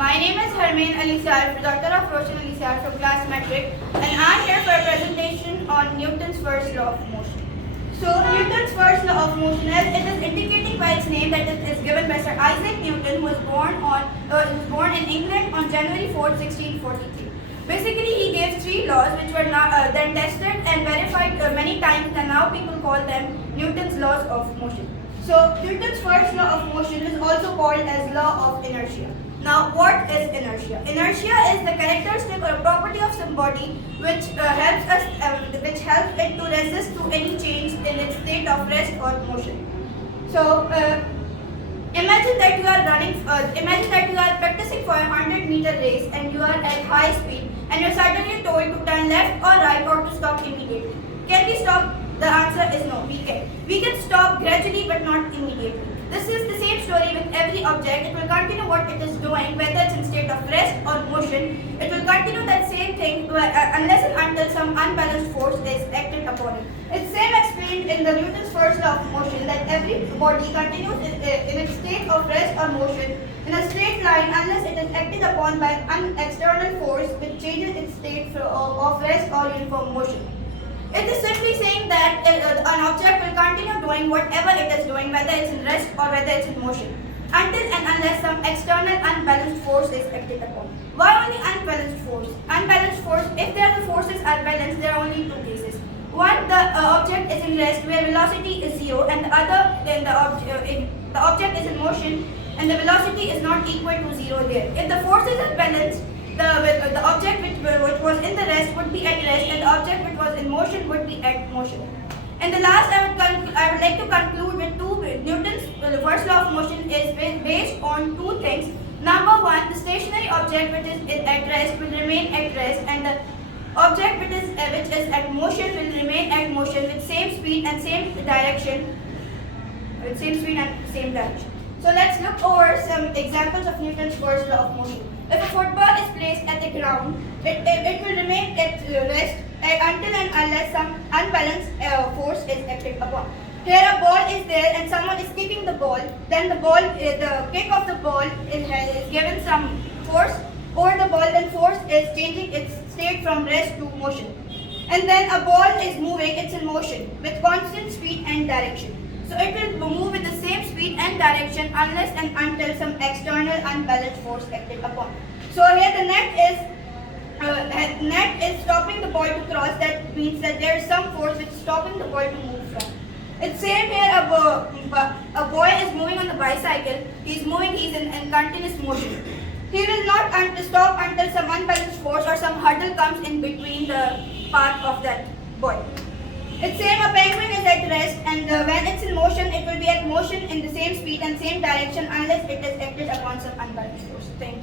My name is Harmain Doctor of Roshan Alisar from class Matric, and I am here for a presentation on Newton's first law of motion. So Newton's first law of motion, as it is indicating by its name, that it is given by Sir Isaac Newton, who was born in England on January 4, 1643. Basically, he gave three laws which were then tested and verified many times, and now people call them Newton's laws of motion. So Newton's first law of motion is also called as law of inertia. Now, what is inertia? Inertia is the characteristic or property of some body which helps it to resist to any change in its state of rest or motion. So, imagine that you are practicing for a 100-meter race and you are at high speed and you are suddenly told to turn left or right or to stop immediately. Can we stop? The answer is no, we can. We can stop gradually but not immediately. This is the same story with every object. It will continue what it is doing, whether it's in state of rest or motion. It will continue that same thing unless and until some unbalanced force is acted upon it. It's same explained in the Newton's first law of motion, that every body continues in its state of rest or motion in a straight line unless it is acted upon by an external force which changes its state of rest or uniform motion. It is simply saying that an object will continue doing whatever it is doing, whether it's in rest or whether it's in motion, until and unless some external unbalanced force is acted upon. Why only unbalanced force? Unbalanced force, if the forces are balanced, there are only two cases. One, the object is in rest where velocity is zero, and the other, then the object is in motion and the velocity is not equal to zero there. If the forces are balanced, the object which was in the rest would be at rest, and the object which was in motion would be at motion. And the last, I would like to conclude with Newton's first law of motion is based on two things. Number one, the stationary object which is at rest will remain at rest, and the object which is at motion will remain at motion with same speed and same direction. So let's look over some examples of Newton's first law of motion. If a football is placed at the ground, it will remain at rest until and unless some unbalanced force is acted upon. Here a ball is there and someone is kicking the ball, then the kick of the ball is given some force over the ball, then force is changing its state from rest to motion. And then a ball is moving, it's in motion with constant speed and direction. So it will move with the same speed and direction unless and until some external unbalanced force acted upon. So here the net is stopping the ball to cross. That means that there is some force which is stopping the ball to move from. It's same here. A boy is moving on the bicycle. He's in continuous motion. He will not stop until some unbalanced force or some hurdle comes in between the path of that boy. It's same, a penguin is at rest, and when it's in motion, it will be at motion in the same speed and same direction unless it is acted upon some unbalanced force. Thank you.